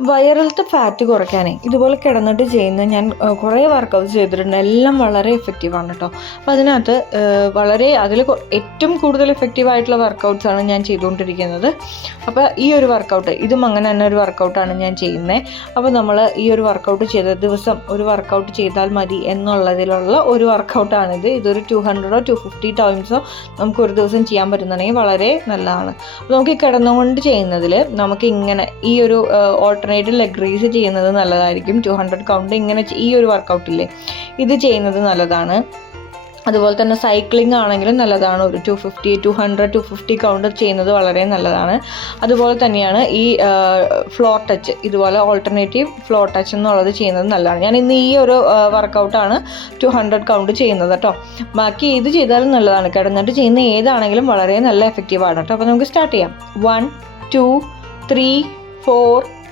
വയറിലത്തെ fat കുറയ്ക്കാനേ. ഇതുപോലെ കിടന്നിട്ട് ചെയ്യുന്ന ഞാൻ കുറേ വർക്കൗട്ട് ചെയ്തിട്ടുണ്ട്. എല്ലാം വളരെ എഫക്റ്റീവാണ് കേട്ടോ അപ്പം അതിനകത്ത് വളരെ അതിൽ ഏറ്റവും കൂടുതൽ എഫക്റ്റീവ് ആയിട്ടുള്ള വർക്കൗട്ട്സ് ആണ് ഞാൻ ചെയ്തുകൊണ്ടിരിക്കുന്നത്. അപ്പോൾ ഈ ഒരു വർക്കൗട്ട് ഇതും അങ്ങനെ തന്നെ ഒരു വർക്കൗട്ടാണ് ഞാൻ ചെയ്യുന്നത് അപ്പോൾ നമ്മൾ ഈ ഒരു വർക്കൗട്ട് ചെയ്ത ദിവസം ഒരു വർക്കൗട്ട് ചെയ്താൽ മതി എന്നുള്ളതിലുള്ള ഒരു വർക്കൗട്ടാണിത് ഇതൊരു ടു ഹൺഡ്രഡോ ടു ഫിഫ്റ്റി ടൈംസോ നമുക്ക് ഒരു ദിവസം ചെയ്യാൻ പറ്റുന്നുണ്ടെങ്കിൽ വളരെ നല്ലതാണ്. നമുക്ക് ഈ കിടന്നുകൊണ്ട് ചെയ്യുന്നതിൽ നമുക്ക് ഇങ്ങനെ ഈ ഒരു ഓൾട്ടർനേറ്റീവ് ലെഗ് റേസ് ചെയ്യുന്നത് നല്ലതായിരിക്കും. ടു ഹൺഡ്രഡ് കൗണ്ട് ഇങ്ങനെ ഈ ഒരു വർക്കൗട്ടില്ലേ ഇത് ചെയ്യുന്നത് നല്ലതാണ്. അതുപോലെ തന്നെ സൈക്ലിംഗ് ആണെങ്കിലും നല്ലതാണ്. ഒരു two fifty two hundred two fifty count ചെയ്യുന്നത് വളരെ നല്ലതാണ്. അതുപോലെ തന്നെയാണ് ഈ ഫ്ലോർ ടച്ച് ഇതുപോലെ ഓൾട്ടർനേറ്റീവ് ഫ്ലോർ ടച്ച് എന്നുള്ളത് ചെയ്യുന്നത് നല്ലതാണ്. ഞാൻ ഇന്ന് ഈ ഒരു വർക്കൗട്ടാണ് ടു ഹൺഡ്രഡ് കൗണ്ട് ചെയ്യുന്നത് കേട്ടോ ബാക്കി ഇത് ചെയ്താലും നല്ലതാണ്. കിടന്നിട്ട് ചെയ്യുന്ന ഏതാണെങ്കിലും വളരെ നല്ല എഫക്റ്റീവാണ് കേട്ടോ അപ്പോൾ നമുക്ക് സ്റ്റാർട്ട് ചെയ്യാം. One two three four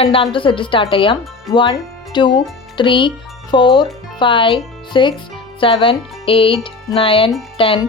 രണ്ടാമത്തെ സെറ്റ് സ്റ്റാർട്ട് ചെയ്യാം. One two three four five six seven eight nine ten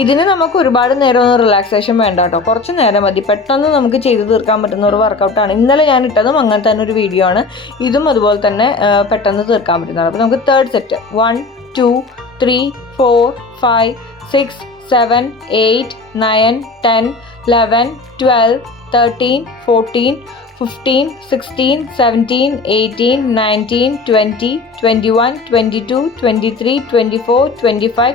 ഇതിന് നമുക്ക് ഒരുപാട് നേരം ഒന്നും റിലാക്സേഷൻ വേണ്ട കേട്ടോ. കുറച്ച് നേരം മതി. പെട്ടെന്ന് നമുക്ക് ചെയ്ത് തീർക്കാൻ പറ്റുന്ന ഒരു വർക്കൗട്ടാണ് ഇന്നലെ ഞാൻ ഇട്ടതും അങ്ങനെ തന്നെ ഒരു വീഡിയോ ആണ്. ഇതും അതുപോലെ തന്നെ പെട്ടെന്ന് തീർക്കാൻ പറ്റുന്നതാണ്. അപ്പോൾ നമുക്ക് third set one two three four five six seven eight nine ten eleven twelve thirteen fourteen fifteen sixteen seventeen eighteen nineteen twenty twenty one twenty two twenty three twenty four twenty five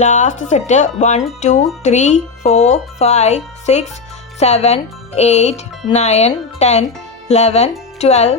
last set one two three four five six seven eight nine ten eleven twelve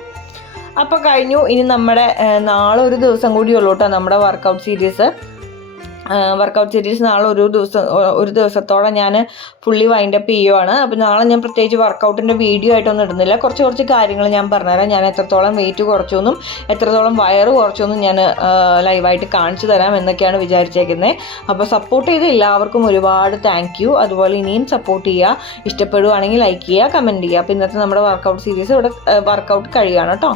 അപ്പോൾ കഴിഞ്ഞു. ഇനി നമ്മുടെ നാളെ ഒരു ദിവസം കൂടി ഉള്ളൂ കേട്ടോ നമ്മുടെ വർക്കൗട്ട് സീരീസ് വർക്കൗട്ട് സീരീസ് നാളെ ഒരു ദിവസം ഒരു ദിവസത്തോളം ഞാൻ ഫുള്ളി വൈൻഡപ്പ് ചെയ്യുവാണ്. അപ്പോൾ നാളെ ഞാൻ പ്രത്യേകിച്ച് വർക്കൗട്ടിന്റെ വീഡിയോ ആയിട്ടൊന്നും ഇടുന്നില്ല. കുറച്ച് കുറച്ച് കാര്യങ്ങൾ ഞാൻ പറഞ്ഞുതരാം. ഞാൻ എത്രത്തോളം വെയിറ്റ് കുറച്ചൊന്നും എത്രത്തോളം വയറ് കുറച്ചൊന്നും ഞാൻ ലൈവായിട്ട് കാണിച്ചു തരാം എന്നൊക്കെയാണ് വിചാരിച്ചേക്കുന്നത് അപ്പോൾ സപ്പോർട്ട് ചെയ്ത എല്ലാവർക്കും ഒരുപാട് താങ്ക് യു അതുപോലെ ഇനിയും സപ്പോർട്ട് ചെയ്യുക ഇഷ്ടപ്പെടുവാണെങ്കിൽ ലൈക്ക് ചെയ്യുക കമന്റ് ചെയ്യുക അപ്പോൾ ഇന്നത്തെ നമ്മുടെ വർക്കൗട്ട് സീരീസ് ഇവിടെ വർക്കൗട്ട് കഴിയുകയാണ് കേട്ടോ